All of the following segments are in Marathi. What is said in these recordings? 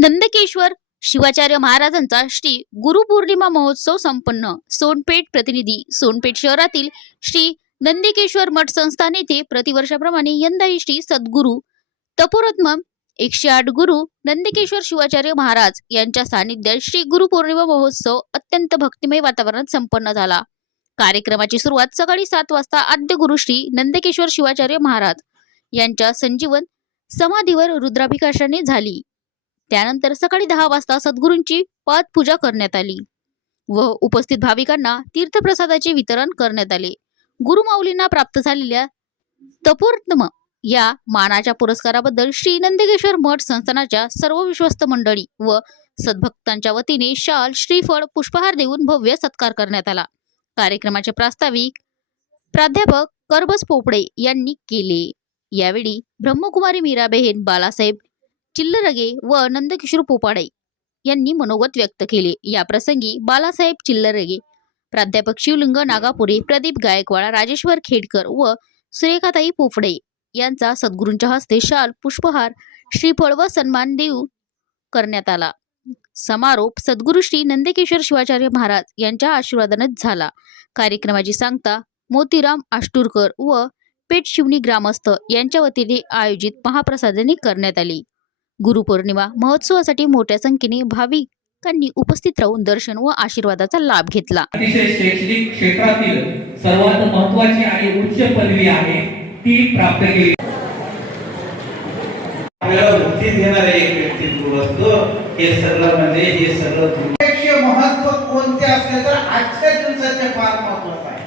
नंदकेश्वर शिवाचार्य महाराजांचा श्री गुरुपौर्णिमा महोत्सव संपन्न. सोनपेठ प्रतिनिधी. सोनपेठ शहरातील श्री नंदकेश्वर मठ संस्थान येथे प्रतिवर्षाप्रमाणे यंदाही श्री सद्गुरु तपोरत्म 108 गुरु नंदकेश्वर शिवाचार्य महाराज यांच्या सानिध्यात श्री गुरुपौर्णिमा महोत्सव अत्यंत भक्तिमय वातावरणात संपन्न झाला. कार्यक्रमाची सुरुवात सकाळी 7 वाजता आद्य गुरु श्री नंदकेश्वर शिवाचार्य महाराज यांच्या संजीवन समाधीवर रुद्राभिषेकाने झाली. त्यानंतर सकाळी 10 वाजता सद्गुरूंची पादपूजा करण्यात आली व उपस्थित भाविकांना तीर्थप्रसादाचे वितरण करण्यात आले. गुरुमाऊलींना प्राप्त झालेल्या तपोरत्म या मानाच्या पुरस्काराबद्दल श्री नंदकेश्वर मठ संस्थानाच्या सर्व विश्वस्त मंडळी व सद्भक्तांच्या वतीने शाल, श्रीफळ, पुष्पहार देऊन भव्य सत्कार करण्यात आला. कार्यक्रमाचे प्रास्ताविक प्राध्यापक करबस पोपडे यांनी केले. यावेळी ब्रह्मकुमारी मीराबेन, बालासाहेब चिल्लरगे व नंदकिशोर पोपाडे यांनी मनोगत व्यक्त केले. या प्रसंगी बालासाहेब चिल्लरगे, प्राध्यापक शिवलिंग नागापुरे, प्रदीप गायकवाड, राजेश्वर खेडकर व सुरेखाताई पोपडे यांचा सद्गुरूंच्या हस्ते शाल, पुष्पहार, श्रीफळ व सन्मान देऊ करण्यात आला. समारोप सद्गुरू श्री नंदकेश्वर शिवाचार्य महाराज यांच्या आशीर्वादाने झाला. कार्यक्रमाची सांगता मोतीराम आष्टूरकर व पेठ शिवणी ग्रामस्थ यांच्या वतीने आयोजित महाप्रसादाने करण्यात आली. गुरुपौर्णिमा महोत्सवासाठी मोठ्या संख्येने भाविकांनी उपस्थित राहून दर्शन व आशीर्वादाचा लाभ घेतला. अतिशय शैक्षणिक क्षेत्रातील सर्वात महत्त्वाची आणि उच्च पदवी आहे ती प्राप्त केली. आपल्याला मुक्ती देणारे एक व्यक्तित्व असतो. हे सगळं म्हणजे हे सगळं महत्त्व कोणते असले तर आजच्या दिवसाचे फार महत्त्वाचं आहे.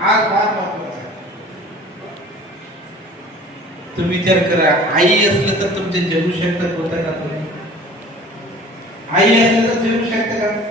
आज फार महत्त्वाचं आहे. तुम्ही विचार करा, आई असलं तर तुमचे जगू शकतात होतं का? तुम्ही आई असलं तर जगू शकता का?